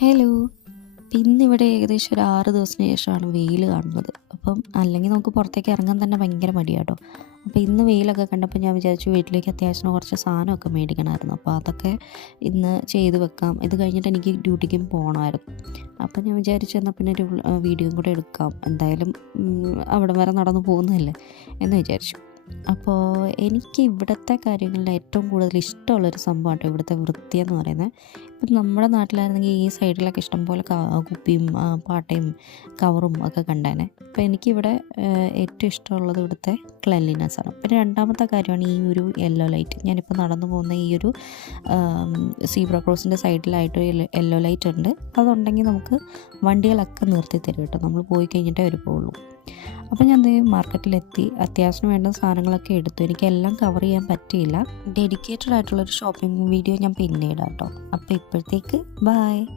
Hello. ഇന്നിവിടെ ഏകദേശം ഒരു 6 ദിവസത്തിന് ശേഷമാണ് വെയിൽ കാണുന്നത്. അപ്പം അല്ലെങ്കിൽ നമുക്ക് പുറത്തേക്ക് ഇറങ്ങാൻ തന്നെ ഭയങ്കര മടിയാട്ടോ. അപ്പോൾ ഇന്ന് വെയിലൊക്കെ കണ്ടപ്പോൾ ഞാൻ വിചാരിച്ചു വീട്ടിലേക്ക് അത്യാവശ്യം കുറച്ച് സാധനമൊക്കെ മേടിക്കണമായിരുന്നു. അപ്പോൾ അതൊക്കെ ഇന്ന് ചെയ്ത് വെക്കാം. ഇത് കഴിഞ്ഞിട്ട് എനിക്ക് ഡ്യൂട്ടിക്കും പോകണമായിരുന്നു. അപ്പോൾ ഞാൻ വിചാരിച്ചു എന്നാൽ പിന്നെ ഒരു വീഡിയോയും കൂടെ എടുക്കാം. എന്തായാലും അവിടെ വരെ നടന്നു പോകുന്നതല്ലേ എന്ന് വിചാരിച്ചു. അപ്പോൾ എനിക്ക് ഇവിടുത്തെ കാര്യങ്ങളിൽ ഏറ്റവും കൂടുതൽ ഇഷ്ടമുള്ളൊരു സംഭവമാണ് കേട്ടോ ഇവിടുത്തെ വൃത്തിയെന്ന് പറയുന്നത്. ഇപ്പം നമ്മുടെ നാട്ടിലായിരുന്നെങ്കിൽ ഈ സൈഡിലൊക്കെ ഇഷ്ടംപോലെ കുപ്പിയും പാട്ടയും കവറും ഒക്കെ കണ്ടേനെ. അപ്പോൾ എനിക്കിവിടെ ഏറ്റവും ഇഷ്ടമുള്ളത് ഇവിടുത്തെ ക്ലെൻലിനെസ്സാണ്. പിന്നെ രണ്ടാമത്തെ കാര്യമാണ് ഈ ഒരു യെല്ലോ ലൈറ്റ്. ഞാനിപ്പോൾ നടന്നു പോകുന്ന ഈ ഒരു സീബ്ര ക്രോസിൻ്റെ സൈഡിലായിട്ട് യെല്ലോ ലൈറ്റ് ഉണ്ട്. അതുണ്ടെങ്കിൽ നമുക്ക് വണ്ടികളൊക്കെ നിർത്തി തരും കേട്ടോ. നമ്മൾ പോയി കഴിഞ്ഞിട്ടേ അവർ പോകുള്ളൂ. അപ്പോൾ ഞാൻ മാർക്കറ്റിലെത്തി അത്യാവശ്യം വേണ്ട സാധനങ്ങളൊക്കെ എടുത്തു. എനിക്കെല്ലാം കവർ ചെയ്യാൻ പറ്റിയില്ല. ഡെഡിക്കേറ്റഡ് ആയിട്ടുള്ളൊരു ഷോപ്പിംഗ് വീഡിയോ ഞാൻ പിന്നെ ഇടാം കേട്ടോ. അപ്പോൾ ഇപ്പോഴത്തേക്ക് ബൈ.